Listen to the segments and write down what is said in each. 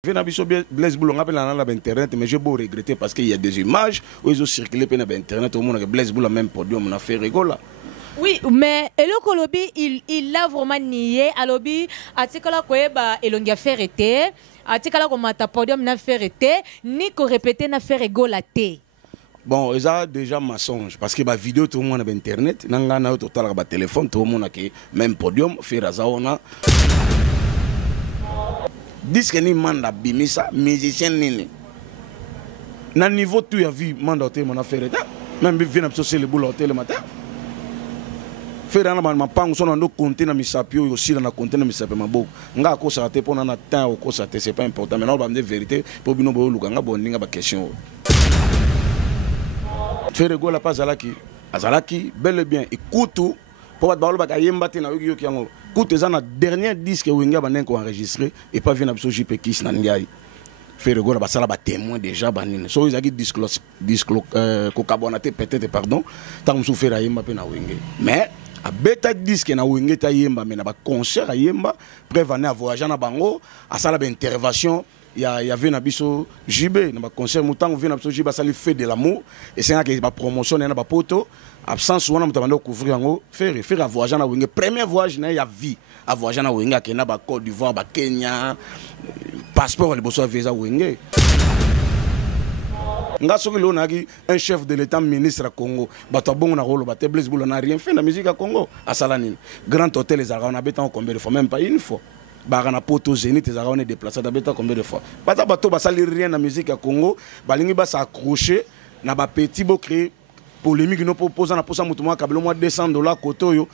Blaise Boulon appelle dans internet, mais j'ai beau regretter parce qu'il y a des images où ils ont circulé sur internet au monde que Blaise Boulon même podium on a fait rigoler. Oui, mais Elo Kolobi il l'a vraiment nié. Alobi atikala koeba elongia faire été, atikala ko mata podium na faire été, ni ko répéter na faire rigoler. Bon, ils ont déjà mensonge parce que la vidéo tout le monde a internet, nanga na total ba téléphone tout le monde a même podium faire azona. Disque ni manda bimisa musicien nini na niveau tu as vu manda hotel mon affaire eta même vient absolument le boulot hotel le matin faire na ma pango so na compter na misapio aussi na compter na misape mabo nga ko sa te pona na temps ko sa te c'est pas important mais non ba me vérité pour bino bo luka nga boninga ba question faire gola pas azalaki bel et bien écoute pour ba ba yemba te na yo ki yango écoute ça na dernier disque winga ba nenko enregistré et pas vient absolument JP Kiss na ngai faire gola ba sala ba témoin déjà banine so ils a disclose ko carbonaté peut-être pardon tant so faire yemba pe na winga mais a beta disque na winga ta yemba mais na ba concert yemba prévenir voyager na bango a sala ba intervention il y avait na biso JB na ba concert mutango vient na biso JB sali fait de l'amour et c'est que ba promotion na ba poto absence wana mutabanda couvrir yango faire voyager na winga premier voyage na ya vie a voyager na winga ke na ba Côte d'Ivoire ba Kenya passeport le bosso visa winga nga soki lo naki un chef de l'état ministre à Congo bato bongo na rolo baté Blaise Boulon n'a rien fait la musique à Congo à Salanine grand hôtel les on habite en combien de fois même pas une fois barana poto Zénith les on est déplacé d'habiter combien de fois bata bato basali rien la musique à Congo balingi ba s'accrocher na ba petit beau créer polémique no propose na posa mutu mo kabelo mo $200 kotoyo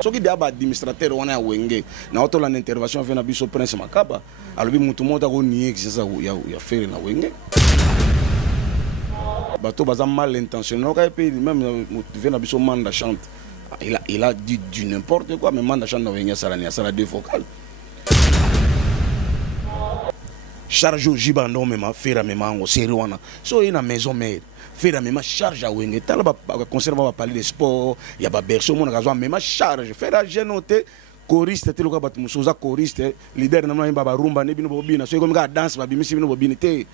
soki dia ba administrateur wana wenge na auto la intervention vient na biso prince makaba alobi mutu mo ta ko ni exisa ya faire na wenge bato baza mal intentionné ka pe même vient na biso manda chante il a dit du n'importe quoi mais manda chante na wenge sala deux vocales charge au jibando même faire même en série wana so ina maison mère faire même charge à wenge tala ba concert va parler de sport ya ba berceau mon gazo même charge faire à genoter choriste te loka batu musoza choriste leader na mba ba rumba ne bino bobina so comme ga danse ba bimisi bino bobina te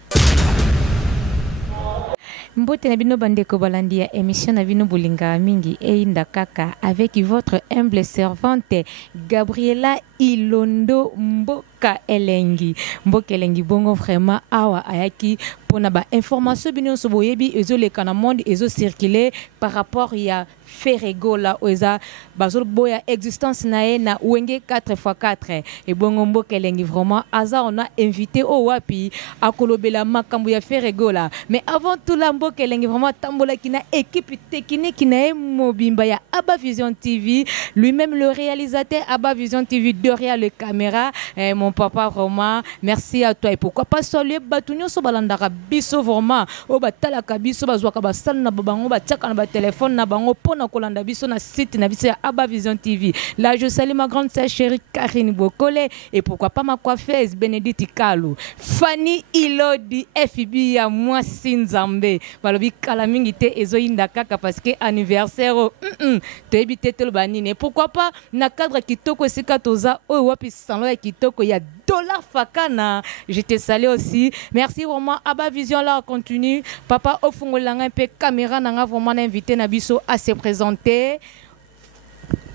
Mbote na bino bandeko balandi ya émission na bino bolinga mingi e inda kaka avec votre humble servante Gabriela Ilondo Mboka Elengi bongo vraiment awa ayaki pona ba information bino so boyebi ezoleka na monde ezo circuler par rapport ya Ferregola oza bazol boya existence na na wenge 4x4 et bongo Mboka Elengi vraiment aza on a invité au wapi akolobela makambo ya Ferregola mais avant tout la Mboka Elengi vraiment tambola kina équipe technique na mobimba ya Abba Vision TV lui-même le réalisateur Abba Vision TV derrière le caméra mon papa vraiment merci à toi et pourquoi pas saluer batunyo so balandaka biso vraiment o batalaka biso bazwaka basal na bango batiaka na ba téléphone na bango pona kolanda biso na site na biso ya Abba Vision TV. Là je salue ma grande sœur chérie Karine Bokole et pourquoi pas ma coiffeuse Bénédicte Kalou Fanny Ilodi FB ya moi Sinzambe balobi kala mingi te ezo inda kaka parce que anniversaire to ebité te banine pourquoi pas na cadre kitoko sika toza o wapi salon ya kitoko ya dollar fakana je te salue aussi merci vraiment Abba Vision là continue papa ofungolanga un peu caméra nanga vraiment invité na biso à se présenter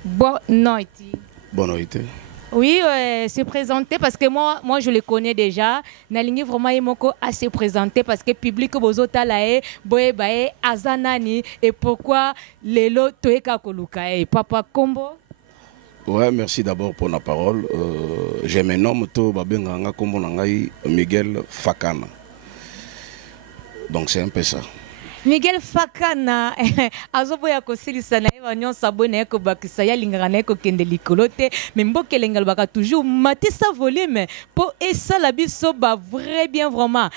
bonne nuit. Oui, se présenter parce que moi je le connais déjà. Nalingi vraiment yemoko à se présenter parce que public bozota lae boye bae azanani et pourquoi lelo toeka koluka papa Kombo. Ouais, merci d'abord pour la parole. Je me nomme to babenganga Kombo nangai Miguel Fakana. Donc c'est un peu ça. Miguel Fakana azoboya kosilisa na eva nyon sabone ko bakisa ya lingana na ko kende likolote mais Mboka Elengi baka toujours matisa volume pour esa la biso ba vrai bien vraiment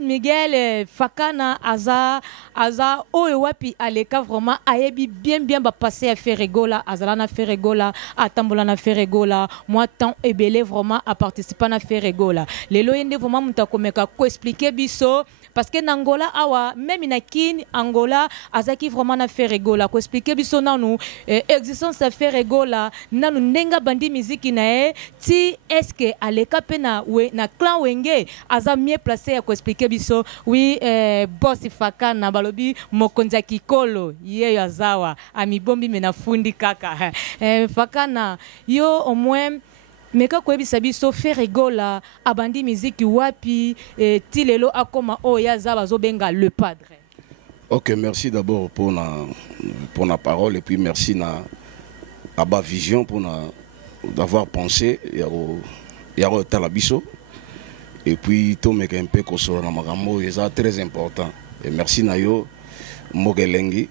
Miguel Fakana aza oyo wapi aleka vraiment ayebi bien ba passer à Ferregola azala na Ferregola atambola na Ferregola moi temps ebele vraiment à participer na Ferregola lelo yende vraiment mutakomeka ko expliquer biso parce que Nangola awa même na kin Angola azaki vraiment na Ferregola ko expliquer biso nanu existence ya Ferregola nanu nenga bandi musique na ti est-ce que aleka pe na clan wenge aza mieux placé ya ko expliquer biso oui boss Fakana balobi mokonza kikolo ye yazawa amibombi mena fundi kaka Fakana yo au moins meka koyebisa biso Ferregola abandi musique wapi ti lelo akoma o yaza bazobenga le padre. Ok, merci d'abord pour la parole et puis merci na Aba Vision pour d'avoir pensé yaro talabiso et puis to meka un peu koso na magambo c'est très important et merci na yo Mogelengi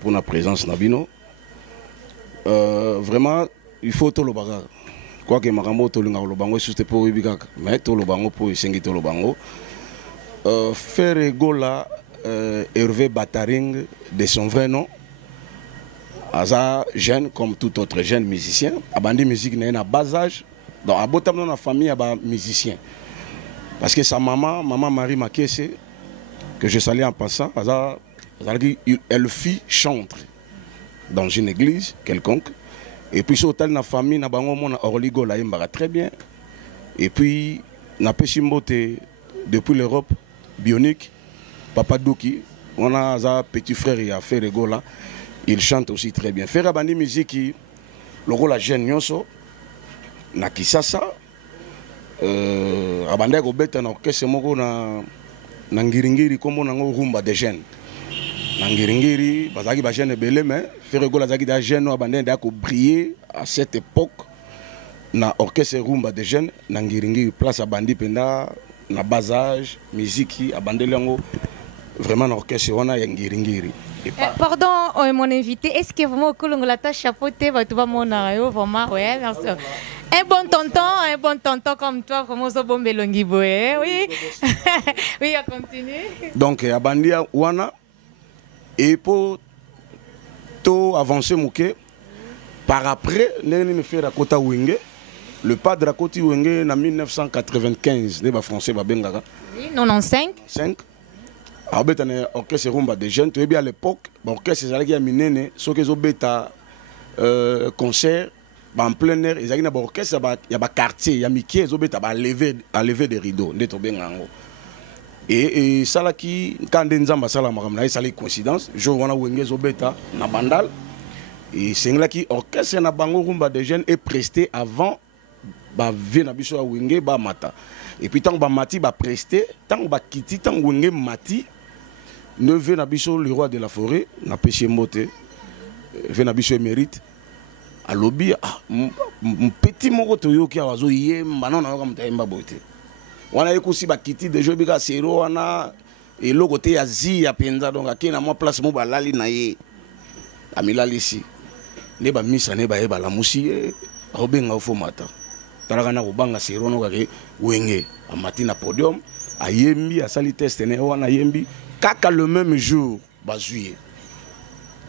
pour la présence nabino. Vraiment il faut tout le bagarre. Quoi que magambo to linga lobango juste pour ubikaka mais to lobango pour sengi to lobango Ferregola Hervé Bataring de son vrai nom aza jeune comme tout autre jeune musicien abandi musique na bas âge donc abotam dans la famille aba musicien parce que sa maman Marie Makese que je salue en passant elle fit chantre dans une église quelconque. Et puis sur la famille, na bango mona Orligo la yembara très bien. Et puis na Peshimbote depuis l'Europe, Bionique, Papa Douki, on a un petit frère il a fait Ferregola, il chante aussi très bien. Faire bandi musique qui le rôle la jeune nyonso na Kisasa abanda ko beta na orchestre moko na ngiringiri comme na rumba de jeunes. Ngiringiri, bazaki ba jeune belé mais Ferregola zaki da jeune abandé da ko briller à cette époque na orchestre rumba de jeunes Ngiringiri place abandi penda na bas âge musique abandé lango vraiment na orchestre wana ya Ngiringiri. Pardon mon invité, est-ce que vraiment kolongola ta chapeauté va tout va mon vraiment ouais merci. Un bon tonton comme toi, vraiment so bon belongi boé. Oui. Oui, on continue. Donc abandi wana et pour tout avancer mouké par après nous fait la Kota Wenge le padre de Kota Wenge en 1995 les français ba bengaka oui 95 5 abeta na orchestre rumba de jeunes tu bien à l'époque orchestre ezalaki ya minene soki ezobeta concert en plein air ezalaki na orchestre ya ba quartier ya mikie ezobeta ba lever des rideaux ndeto bengango. Et ça là qui quand Nzamba sala makamna ça les coïncidence je wana wenge zobeta na bandal et c'est là qui orchestre na bango rumba de jeunes est presté avant ba vina biso ya wenge ba mata et puis tant ba mati ba presté tant ba kiti tant wenge mati ne vina biso le roi de la forêt na péché moté vina biso mérite à lobby petit moko toyoki awazo yemba non na ko mutayemba bote wana ekusi bakiti de jobika sero wana eloko te ya zi ya penza donc akena moi place mo balali na ye amilali si ne ba misa ne ba e bala musi obenga ofo mata talaka na kobanga sero no kake wenge amati na podium ayembi asali test ne wana yembi kaka le même jour bazuye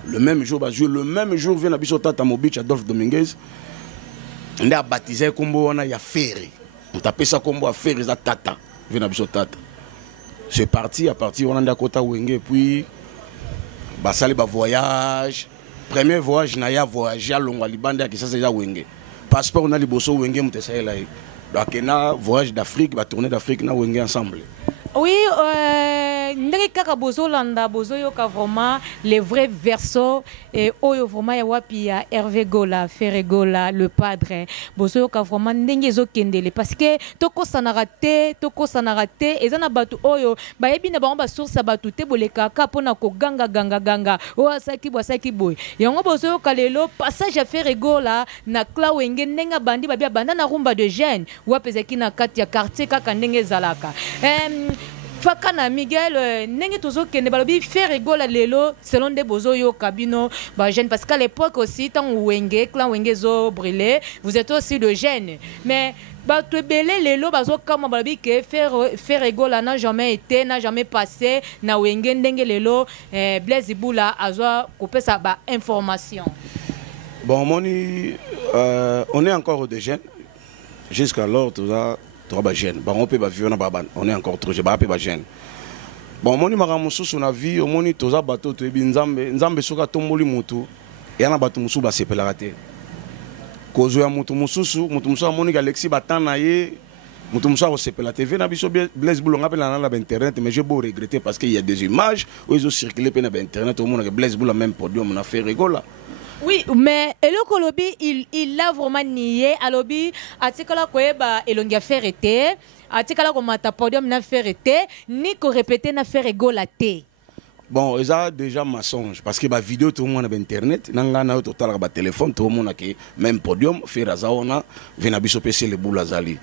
le même jour vient na biso tata Mobich Adolphe Dominguez nde a baptisé kombo wana ya Ferre. On tapait ça comme à faire les tata. C'est parti, à partir on a Kota Wenge puis basali ba voyage. Premier voyage na ya voyage à Longo Libanda qui ça c'est ya Wenge. Passeport on a liboso Wenge mutesa là. Donc na voyage d'Afrique, ba tournée d'Afrique na Wenge ensemble. Oui, ndenge kaka bozo landa bozo yoka vraiment les vrais versos et oyo vraiment ya wapi ya Hervé Gola, Ferregola, le padre bozo yoka vraiment ndenge zo kendele parce que toko sanarate ezana batu oyo ba yebi na ba source batu te boleka ka pona ko ganga o asaki boy yango bozo yoka lelo passage ya Ferregola na Cla Wenge ndenga bandi babia banda na rumba de jeunes wapezaki na kati ya quartier kaka ndenge zalaka Fakana Miguel nenge tozo kende balobi Ferregola lelo selon des bozo yo kabino ba jeune parce qu'à l'époque aussi tant Wenge clan Wenge zo brûlé vous êtes aussi de jeunes mais ba to belé lelo bazo kama balobi que Ferregola n'a jamais été n'a jamais passé na Wenge ndenge lelo Blaise Ibula azo couper sa ba information. Bon moni on est encore des jeunes jusqu'alors tout ça. On est encore trop jeune. Bon, moni makambo susu na vie, moni toza bato to ebi nzambe soka tomboli mutu, yana bato musu ba sepelaka te. Kozo ya mutu mususu amoni Alexis batana ye, mutu musu a sepela TV na biso Blaise Boulonga pe na internet, mais j'ai beau regretter parce qu'il y a des images où ils ont circulé pe na internet au monde que Blaise Boulonga même podium na fait rigola. Oui, mais Eloko Lobi, il l'a vraiment nié. Alobi, atikala koeba elongia ferete, atikala ko mata podium na ferete, ni ko répéter na faire rigolate. Bon, ils ont déjà mensonge parce que la vidéo tout le monde a internet, nanga na total ba téléphone tout le monde a que même podium faire zaona vena biso PC le boula zali.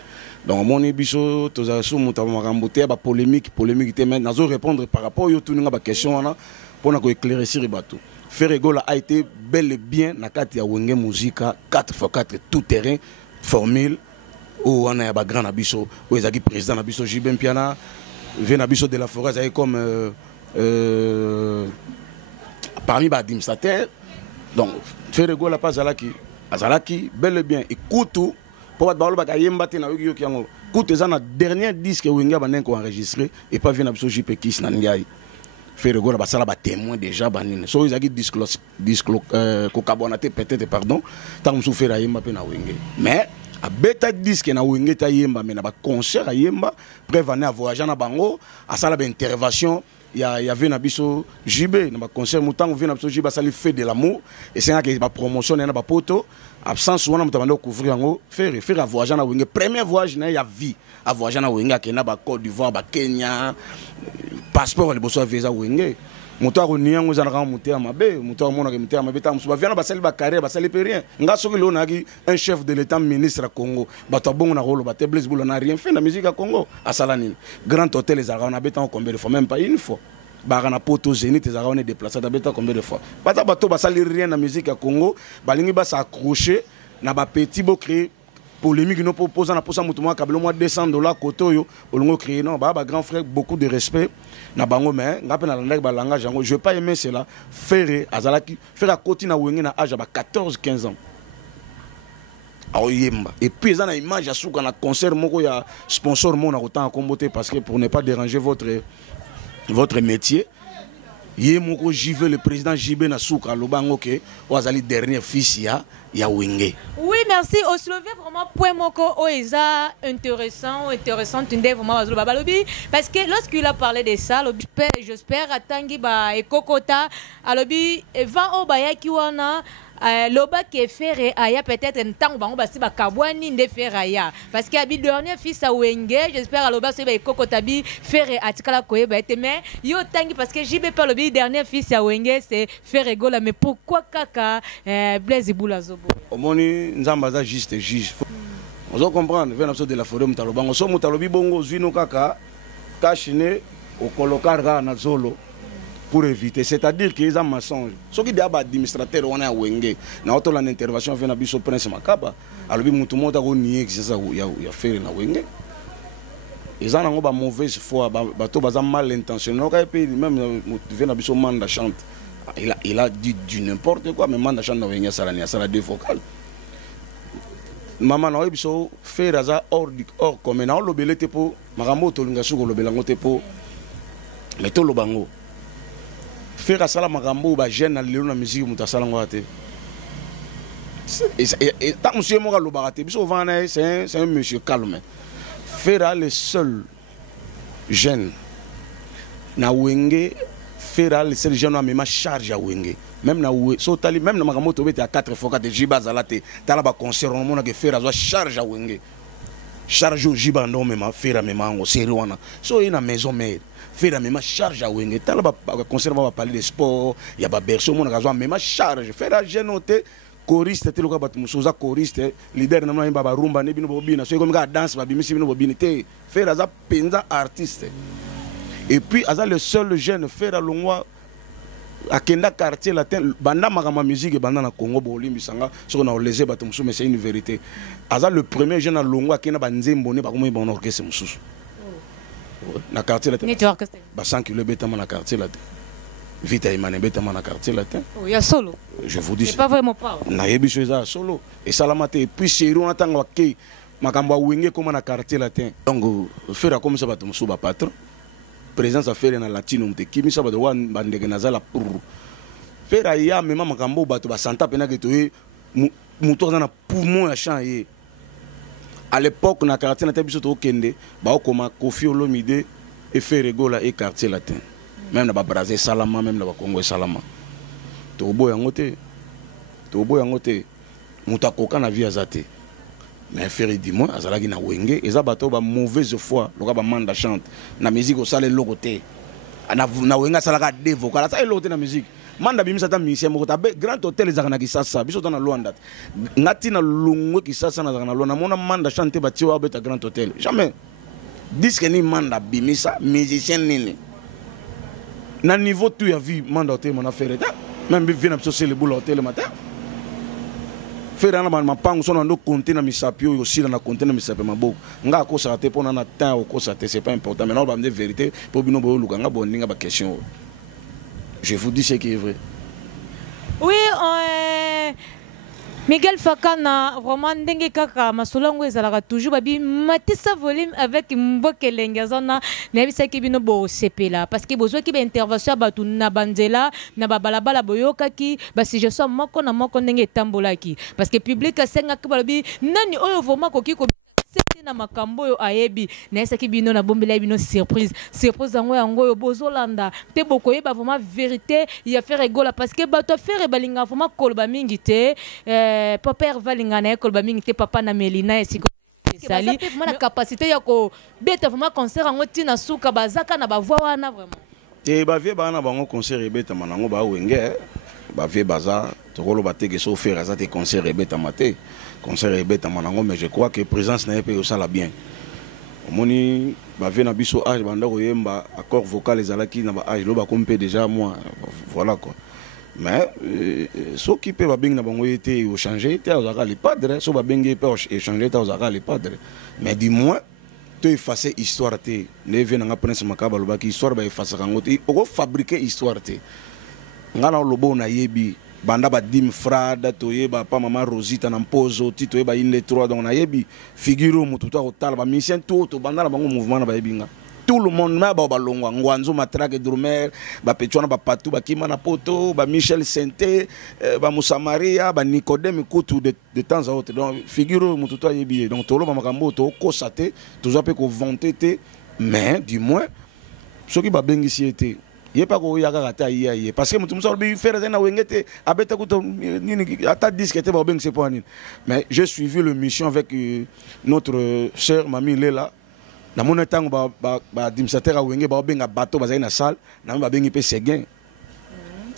Donc mon biso toza sou mutama makambote ba polémique te mais nazo répondre par rapport yo tout nga ba question na pour na ko éclaircir bateau. Ferregola a été bel et bien na kati ya Wenge Musica 4x4 tout terrain formule où on a ba grand abisso où ezaki président abisso Jibem Piana vient abisso de la forêt ça comme parmi les administrateurs. Donc Ferregola pas azalaki bel et bien écoute tout pour battre balo bakayemba te na yoki yoki yango écoute ça na dernier disque Wenga banen ko enregistré et pas vient abisso JP Kiss na ngai Ferregola basala ba témoin déjà banine so izaki disclose ko carbonaté peut-être pardon tant sou faire yemba pe na Wenge mais a beta disque na Wenge ta yemba mais na ba concert yemba prévané à voyager na bango a sala ba intervention il y avait na biso JB na ba concert mutango vient na biso JB sali fait de l'amour et c'est que ba promotion na ba poto absence wana mutabanda couvrir yango faire à voyager na Wenge premier voyage na ya vie à voyager na Wenge ke na ba Côte d'Ivoire ba Kenya passeport le bosso visa Wenge moto akoni yango ezana ka moto ya mabe moto amona ke moto ya mabe ta musu ba viana basali ba carrière basali pe rien nga soki lo na ki un chef de l'état ministre à Congo bato bongo na rolo ba Blaise Boulonga n'a rien fait na musique à Congo à Salanine grand hôtel les arabes on a béton combien de fois même pas une fois barana poto Zénith les arabes on est déplacé da béton combien de fois bata bato basali rien na musique à Congo balingi ba s'accrocher na ba petit beau créer polémique nous proposant na posa mutu moi kabelo moi $200 kotoyo olongo créer non ba grand frère beaucoup de respect na bango mais ngape na landaki ba langage yango je veux pas aimer cela faire azalaki faire à côté na Wenge na âge ba 14-15 ans aoyemba et puis ça na image asuka na concert moko ya sponsor mo na autant comboter parce que pour ne pas déranger votre métier yé moko JV le président JB na souka lobango ke wazali dernier fils ya Wenge. Oui, merci. Au soulevé vraiment point moko oeza intéressant tunde vraiment wazulu babalobi parce que lorsqu'il a parlé de ça, j'espère atangi ba ekokota alobi va obaya ki wana loba ke faire aya peut-être ntango bango basi ba kabwani nde faire aya parce que abi dernier fils à Wenge j'espère loba se ba ekokota bi faire atikala koyeba ete mais yo tangi parce que JB pas lobi dernier fils à Wenge c'est faire gola mais pourquoi kaka Blaise Boulonga zobo omoni nzamba za juste juge on doit comprendre venant de la forêt mutalobango so mutalobi bongo zwino kaka kashine au colocar na zolo pour éviter, c'est-à-dire qu'ils ont mensonge. Ce qui est administrateur, on a Wenge. Dans l'intervention, on a vu le prince Makaba. Alors, tout le monde a nié que c'est ça qu'il a fait na Wenge. Ils ont une mauvaise foi, ils ont mal intentionné. Même on a vu son mandat chante. Il a dit du n'importe quoi, mais mandat chante na Wenge, ça a deux vocales. Maman a fait ça hors comme on a l'obélé pour Maramo Tolungasou, l'obélangote pour mais tout le bango. Faire à ça magambo ba jeune alelo na musique muta sala ngwate et tant monsieur mo galo bagate biso vana c'est un monsieur calme faire le seul jeune na Wenge faire le seul jeune même charge à Wenge même na so tali même na magambo to bete à 4x4 de jiba zalate tala ba concert on mona que faire à charge à Wenge charge au jiba non même faire même en série wana so ina maison mère faire même charge à Wenge tala ba concert va parler de sport il y a ba berceau mon gazo même charge faire à genoter choriste te loka batu musoza choriste leader na mwa ba rumba ne bino bobina so comme ga danse ba bimisi bino bobina te faire za penza artiste et puis aza le seul jeune faire longwa akenda quartier latin banda makama musique banda na Congo bolimbi sanga so na oleze batu musu mais c'est une vérité aza le premier jeune à longwa akenda banzembo ne ba komo ba orchestre mususu na quartier latin ba 100 km betama na quartier latin vite imane betama na quartier latin il y a solo je vous dis c'est pas vraiment pas na yebi ça solo et salamate et puis chéri on attend ke makambo Wenge comme na quartier latin donc faire comme ça ba musu ba patron présence à faire na latino te kimi sa ba de wan bandeke nazala pour faire ya même makambo bato ba santa pena que to muto na poumon ya champ ye à l'époque na quartier na tebiso to kende ba okoma Koffi Olomide et Ferrego la et quartier latin même na ba Brazzaville Salama même na ba Congo Salama to boya ngote muta koka na vie azate mais Ferry dis-moi azalaki na wenge eza bato ba mauvaise foi loka ba manda chante na musique au sale logoté na wenga salaka de vocal ça logoté na musique manda bimisa ta musicien moko ta grand hôtel ezaka ki sasa biso ta na Luanda ngati na lungwe ki sasa na na Luanda mona manda chante ba tiwa beta grand hôtel jamais disque ni manda bimisa musicien nini na niveau tu ya vie manda hôtel mona faire même bien na biso le boulot hôtel matin faire na mapango so na compter na misapio aussi na compter na misape maboko nga ko sa te pona na temps ko sa te c'est pas important mais non ba me vérité pour bino bo luka nga boninga ba question je vous dis ce qui est vrai. Oui, Miguel Fakana, vraiment, ndenge kaka masolongo ezalaka toujours babi matisa volume avec Mbokelenge zona nebisa ki bino bo sepela parce que besoin ki ba intervention batu na banzela na babalabala boyoka ki ba si je sois moko na moko ndenge tambolaki parce que public asenga ki balobi nani oyo vraiment koki ko na makambo yo ayebi na esaki bino na bombela bino surprise yango yo bozolanda te bokoyeba vraiment vérité ya faire egola parce que bato faire balinga vraiment kolba mingi te papa valinga na kolba mingi te papa na Melina esiko sali vraiment na capacité ya ko beta vraiment concert yango tina suka bazaka na bavoi wana vraiment te bavie bana bango concert ebeta manango ba wenge bavie baza tokolo bateke so faire ça te concert ebeta mate concert ebeta manango mais je crois que présence na pe osala bien omoni bavie na biso âge banda ko yemba accord vocal ezalaki na ba âge lo ba kompe déjà moi voilà quoi mais ce qui peut ba bing na bango été au changer te ozaka les padres so ba bing peut échanger te ozaka les padres mais du moins te effacer histoire te ne vient nga prince makaba lo ba ki histoire ba effacer kango te o fabriquer histoire te ngana lobo na yebi banda ba dim frada toyeba pa mama Rosita na mpozo ti toyeba inde 3 donc na yebi figure mutu to otala ba mission to banda na bango mouvement na ba yebinga tout le monde ma ba balongwa ngwanzo matrake drumer ba petwana ba patu ba kima na poto ba Michel Sente ba Moussa Maria ba Nicodème Kutu de temps à autre donc figure mutu to yebi donc tolo ba makambo to kosate to zape ko vanter mais du moins ce qui ba bengisi était il pas ko yaka kata yeye parce que mutu muso bi faire na wengete abeta kuto nini ata disque était ba beng c'est pas nini mais j'ai suivi le mission avec notre chère mamie Lela na mon temps ba administrateur wenge ba benga bateau ba na salle na ba bengi pe Seguin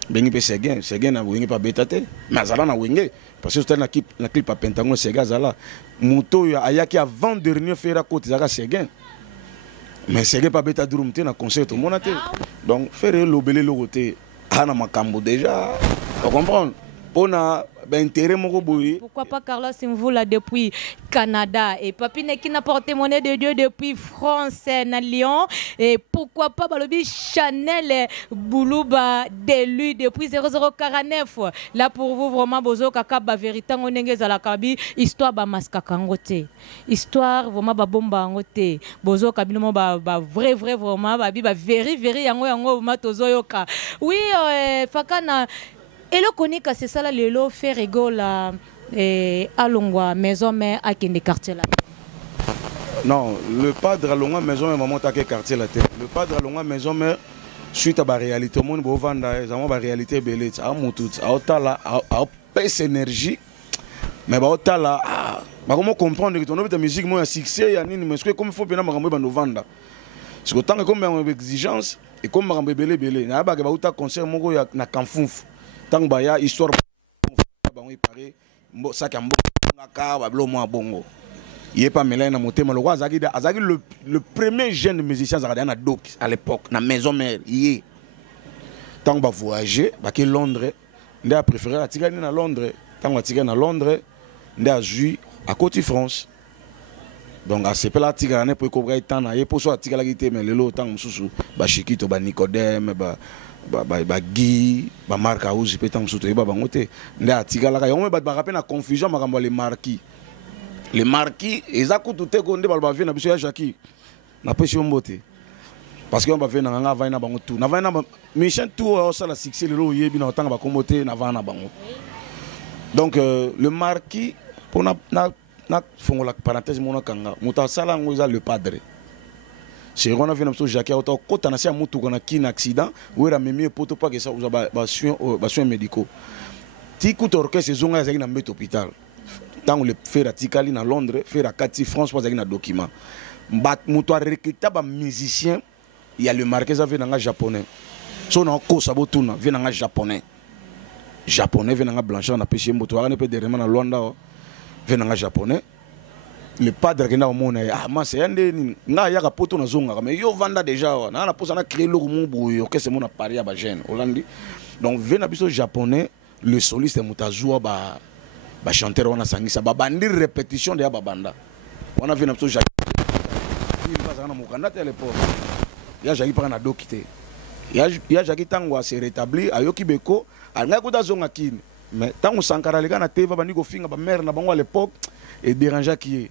bengi pe Seguin na wenge pa betate mais azala na wenge parce que c'était na clip à Pentagon Seguin azala muto ayaki avant dernier faire côté zaka Seguin mais c'est pas bêta drum te na concert tout monde donc faire le belé le côté ana makambo déjà tu comprends pona intérêt moko boy pourquoi pas Carlos Mvula depuis Canada et Papine qui n'a porté monnaie de Dieu depuis France na Lyon et pourquoi pas balobi Chanel Boulouba d'élu depuis 0049 là pour vous vraiment bozo kaka ba vérité ngonenge za la kabi histoire ba maska kangote histoire vraiment ba bomba ngote bozo kabino mo ba vrai vraiment ba bi ba very yango matozo yoka oui Fakana et le conique c'est ça là le fait rigola à Longwa maison mère à Kende quartier là. Non, le padre à Longwa maison mère maman ta quartier là le padre à Longwa maison mère suite à la réalité mon bo vanda ça ma réalité belé ça moutut à otala à pèse énergie mais ba otala ba comment comprendre que ton objet de musique moi succès ya nini mais ce que comme faut bien makambo ba no vanda parce que tant que comme exigence et comme makambo belé na ba ba uta concert moko ya na Kanfunfu tant que ya histoire bango paré ça ka mbaka ba blo mo bongo il pas mêlé na motema le azaki le premier jeune musicien zakada na doc à l'époque na maison mère yé tant ba voyager ba ke Londres ndé a préféré atika na Londres tant atika na Londres ndé a joué à Côte France donc à ce pela tika na pour ko bra tant na yé pour so atika la gité mais lelo tant mususu ba Chikito ba Nicodème ba Guy ba Marc Aouzi petam soto ba bangote nda atika la yo me ba rappel na confusion makambo les marquis ezako tout te ko nde ba vient na biso ya Jackie na pesi mbote parce que on va venir na va na bango tout na va na mission tout ça la succès le lo yebi na tanga ba komote na va na bango. Donc le marquis pour na fongo la parenthèse mona kanga muta sala ngoza le padre. C'est on a vu notre Jacques auto kota na sia mutu kona kin accident ou era memi poto pas que ça uza ba soins médicaux. Ti kuto orchestre zonga za na mbet hôpital. Tant le faire tikali na Londres, faire à Kati France pas za na document. Bat mutu a recruter ba musicien, il y a le marquis ça vient en japonais. So na ko sabotuna vient en japonais. Japonais vient en blanchard na pêcher mutu a ne peut derrière na Luanda vient en japonais. Le padre qui n'a au monde moi c'est un des n'a ya poto na zonga mais yo vanda déjà na la pose na créer le mon bouyo que c'est mon appareil à ba jeune Hollande. Donc vient na biso japonais le soliste mutazua ba chanteur on a sangisa ba bandi répétition de ya babanda. On a vu na biso Jacques il va na mukanda à l'époque. Ya Jacques par na dokité. Ya Jacques tango se rétablir ayoki beko anga ko da zonga kine. Mais tango Sankara les gars na teva bandi ko finga ba mère na bango à l'époque et déranger qui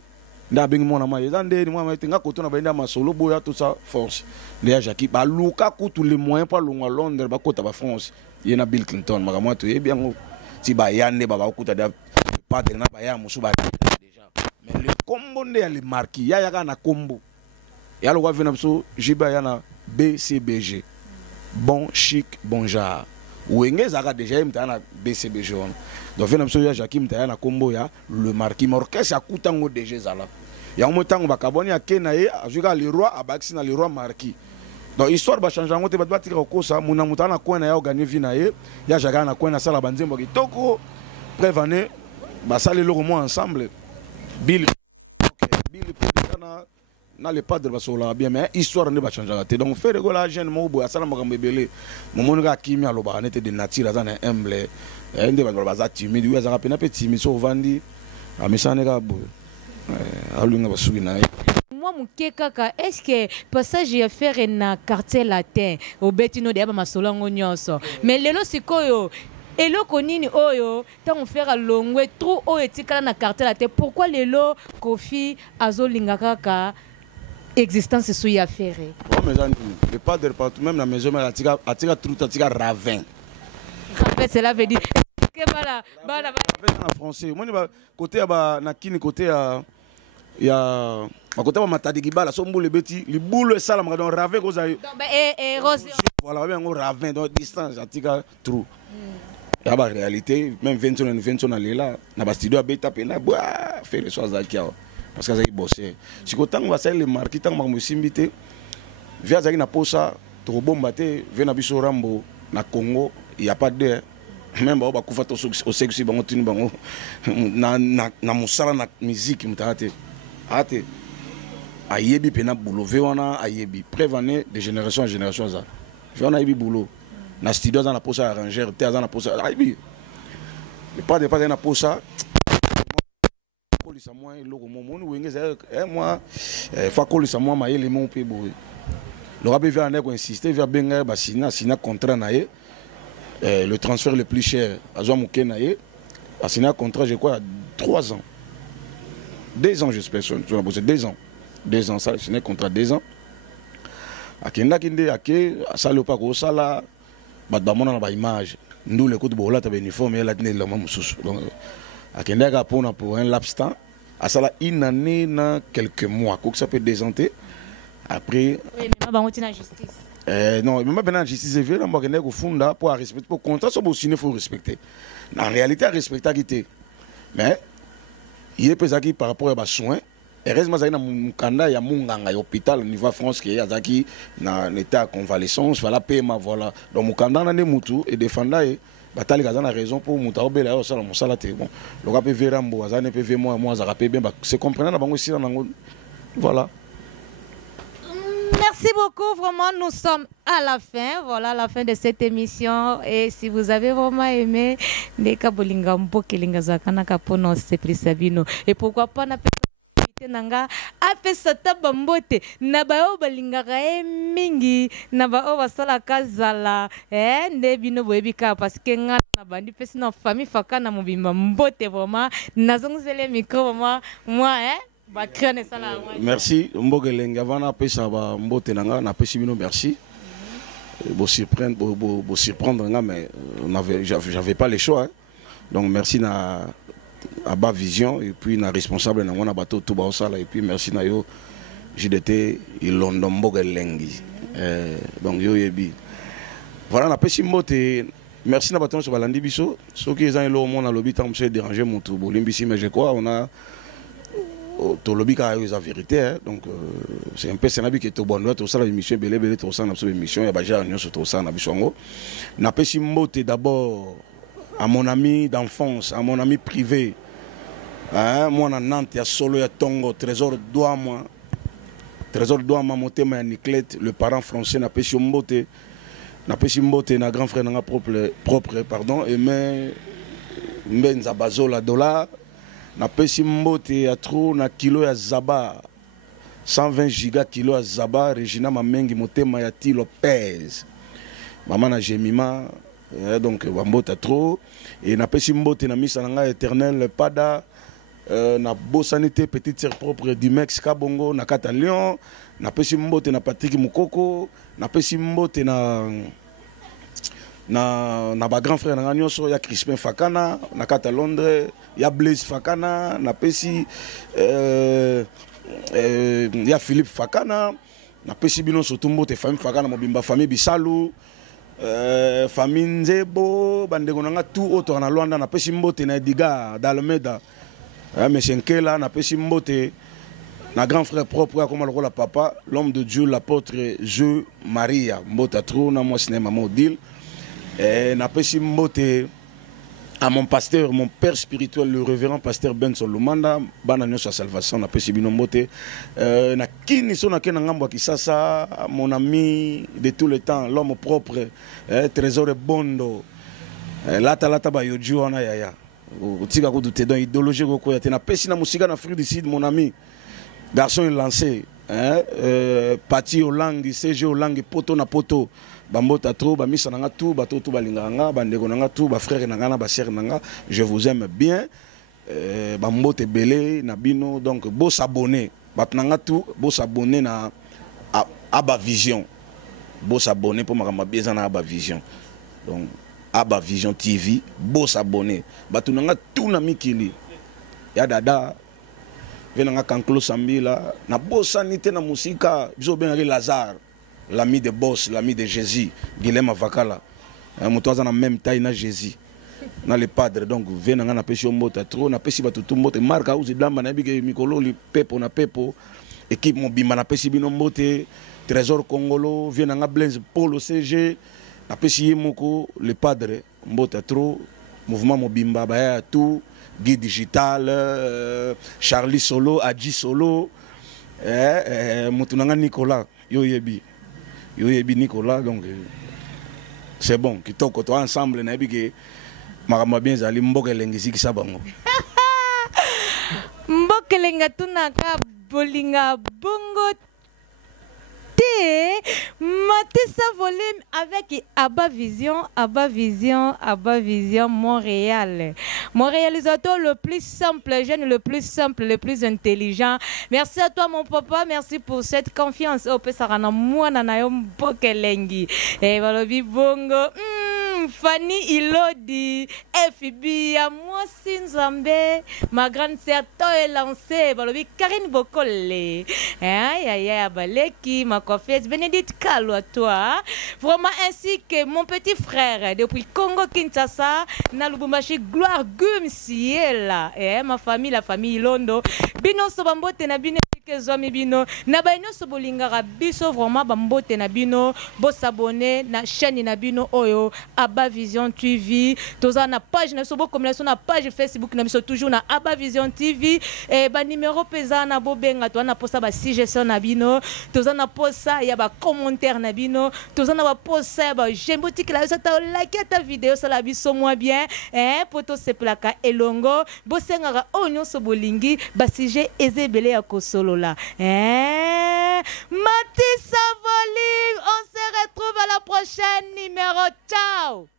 nda bengi mona ma yande ni moi tinga ko tona bainda masolo boya tout ça force les Jacques ba luka ko tous les moyens pas longa Londres ba kota ba France yena Bill Clinton maga moi to bien ti ba yande ba ko ta da padre na ba ya musu ba déjà mais le combo ne ya le marquis ya na combo ya lo wa vena so jiba ya na BCBG bon chic bon genre Wenge zaka déjà imta na BCBG on donc vena so ya Jacques imta na combo ya le marquis orchestre ya kutango déjà zala ya motango bakaboni ya kena ye ajuka le roi abaxi na le roi marquis. Donc histoire ba changer ngote ba tika ko sa muna mutana ko na ya organiser vina ye ya Jacques na ko na sala banzembo kitoko prévaner ba sala le romo ensemble Bill na le padre ba sola bien mais histoire ne ba changer donc faire de la jeune mo bo asala makambo ebele momono ka kimi aloba nete de nature za na humble ende ba za timide wi za ka pena petit timide so vandi amisane ka bo alunga ba sugi na moi muke kaka est-ce que passage ya faire na quartier latin au betino de ba masolongo nyonso mais lelo sikoyo eloko nini oyo tant faire longwe trop oyo etikala na quartier latin pourquoi lelo Kofi azolinga kaka existence sous y affaire. Oh mais le padre partout même la maison mais atika tout atika ravin. Ravin cela veut dire que bala en français. Moi côté ba na kini côté ya côté ba matadi kibala so mbule beti li boule sala ma don ravin ko za. Érosion. Voilà bien un ravin donc distance atika trou. Ya ba réalité même 20 ans là na ba studio beta pena boa faire les choses là parce que ça y bosser si quand on va faire les marquis tant que musimbité via ça qui na posa to bomba te vena biso rambo na Congo il y a pas de même ba kufa to au sexy bango tuni bango na musala na musique mutate ate ayebi pena boulot veona ayebi prévaner de génération en génération ça veona ayebi boulot na studio dans la posa arrangeur te dans la posa ayebi pas na posa kolisa moi loko momo wenge za moi fa kolisa moi ma ele mon pe boy le rabbi vient en insister vient benga ba sina contrat na ye le transfert le plus cher azwa muke na ye a signé contrat je crois 3 ans 2 ans j'espère sur la bosse 2 ans ça signé contrat 2 ans akenda kinde ake asalo pa ko sala ba mona na ba image ndou le coup de bola ta uniforme et la tenue la mususu donc akenda pour un laps temps à ça une année na quelques mois quoi que ça peut désenté après non même pas justice est vrai on va funda pour respecter pour contrat so signer faut respecter en réalité respecter qui mais il est pesaki par rapport à ba soin heureusement ça na mukanda ya munganga ya hôpital au niveau France qui ya zaki na état convalescence voilà paiement voilà donc mukanda na ne mutu et défenda batali kaza na raison pour muta obela yo sala musala te bon le gars peut ver ambo azane peut ver moi za rapé bien c'est comprenant na bango ici na voilà. Merci beaucoup, vraiment nous sommes à la fin, voilà la fin de cette émission et si vous avez vraiment aimé ndeka bolinga mbokelinga zakana kapono c'est plus sabino et pourquoi pas na nanga apesa tabambote na bao balingaka mingi na bao basala kazala nde bino boyebika parce que nga na bandi pesi na famille faka na mobimba mbote vraiment nazongusele micro moi Merci. Mbogeleng avant na pesa ba mbotenanga na pesi bino merci. Bon surprendre mais j'avais pas le choix. Hein. Donc merci na Abba Vision et puis na responsable na mona bateau tout ba osala et puis merci na yo JDT Ilondo Mbogelengi. Donc yo yebi. Voilà na pesi mbote. Merci na bateau sur balandi biso. Ceux qui ont le monde à lobby tant monsieur déranger mon tout bolimbisi mais je crois on a to lobby ka yo la vérité hein. Donc c'est un peu senabi qui est bon doit tout ça la émission belé tout ça na émission ya ba ja nyo tout ça na bisongo. Na pesi mbote d'abord à mon ami d'enfance, à mon ami privé. Hein, moi en Nantes, il y a Solo, il y a Tongo, Trésor Douama. Trésor Douama, Motema, Niclette, le parent français, n'a pas si mbote. N'a pas si mbote, n'a grand frère, n'a propre, pardon. Et mais, Mbenza Bazola dollar. N'a pas si mbote, il y a trop, n'a kilo, il y a Zaba. 120 giga kilo à Zaba, Regina Mamengi, Motema, Yati Lopez. Maman n'a Jemima. Donc Bambota trop et na pesi mbote na misananga éternel pada na bosanité petite sœur propre du Mex Kabongo na kata Lyon na pesi mbote na Patrick Mukoko na pesi mbote na ba grand frère na nyonso ya Crispin Fakana na kata Londres ya Blaise Fakana na pesi ya Philippe Fakana na pesi bino surtout mbote famille Fakana mobimba famille Bisalu famille Nzebo bandeko nanga tout auto na Luanda na pesi mbote na Edgar d'Almeda monsieur Nkela na pesi mbote na grand frère propre comme le papa l'homme de Dieu l'apôtre Jeu Maria mbota trop na moi cinéma modile na pesi mbote à mon pasteur, mon père spirituel, le révérend pasteur Benson Lumanda, Bananyo sa salvation, na pesi bino mbote na kini so na kena ngambo kisasa, mon ami de tout le temps, l'homme propre, trésor bondo, lata ba yoju wana yaya, utika ko douter dans idéologie ko ya na pesi na musika na Afrique du Sud mon ami, garçon lancé, Pati Olangi, CG Olangi, poto na poto. Bambota trop, bamisa nanga tout, bato tout balinganga, bandeko nanga tout, ba frère nanga na ba sœur nanga, je vous aime bien. Bambote belé na bino donc beau s'abonner. Bat nanga tout, beau s'abonner na Abba Vision. Beau s'abonner pour ma bieza na Abba Vision. Donc Abba Vision TV, beau s'abonner. Batu nanga tout na mikili. Ya dada venanga kanklo sambila na beau sanité na musika, biso ben Lazare. L'ami de Boss, l'ami de Jésus, Guilhem Avakala. Moutoisa na même taille na Jésus. Na le padre donc vena na pesi mbota trop na pesi batutu mbote marka uzi damba na bige mikolo li pepo na pepo équipe mobimba na pesi bino mbote trésor congolo vena nga Blaise Polo CG na pesi yemoko le padre mbota trop mouvement mobimba baya tout guide digital Charlie Solo Adji Solo mutunanga Nicolas Yoyebi Nicolas, donc c'est bon, qui toque toi ensemble, n'a que ma bien zali mbokelengi si kisabango. Mbokelenga tunaka bolinga bongo Matissa volume avec Abba Vision Montréal. Montréalisateur le plus simple, jeune le plus simple, le plus intelligent. Merci à toi mon papa, merci pour cette confiance. Oh pesarana mwana na yo mbokelengi. Et balobi bongo. Fanny Ilodi, FB, à moi Sinzambe, ma grande sœur Toé lancée, balobi Karine Bokole, aïe Baleki, ma coiffeuse Bénédicte Kalo à toi, vraiment ainsi que mon petit frère depuis Congo Kinshasa, na Lubumbashi Gloire Gum Siela, ma famille, la famille Londo, Bino Sobambote na bino zomi bino na baino sobolingara biso vraiment bambote na bino bo s'abonner na chaîne na bino oyo Abba Vision TV toza na page na sobo combinaison na page Facebook na biso toujours na Abba Vision TV et ba numéro pesa na bobenga to na posa ba suggestion na bino toza na posa ya ba commentaire na bino toza na ba posa ba j'aime que la ta like ta vidéo ça la biso moi bien poto se plaka elongo bo sengara onyo sobolingi ba sujet ezebele ya kosolo là. Matissa Volume, on se retrouve à la prochaine numéro. Ciao.